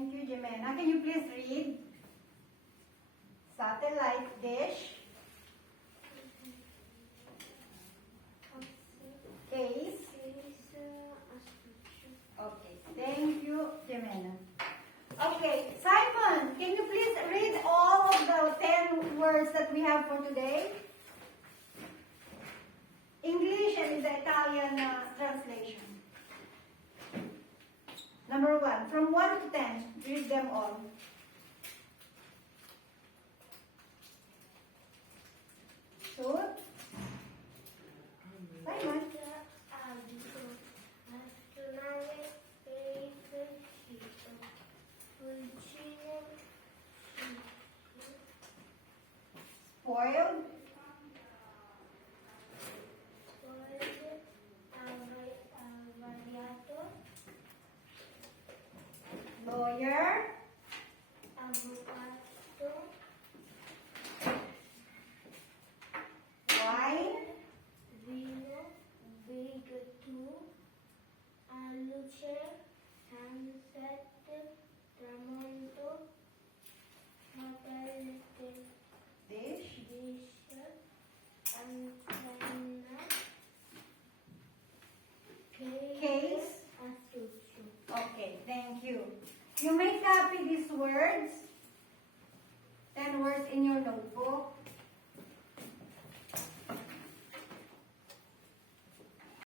Thank you, Jimena. Can you please read? Satellite dish. Case. Okay. Thank you, Jimena. Okay, Simon, can you please read all of the 10 words that we have for today? English and the Italian translation. Number 1, from 1 to 10, read them all. Good. Simon. Spoiled. Lawyer. Wine. Dish. Case. Okay, thank you. You may copy these words, 10 words in your notebook.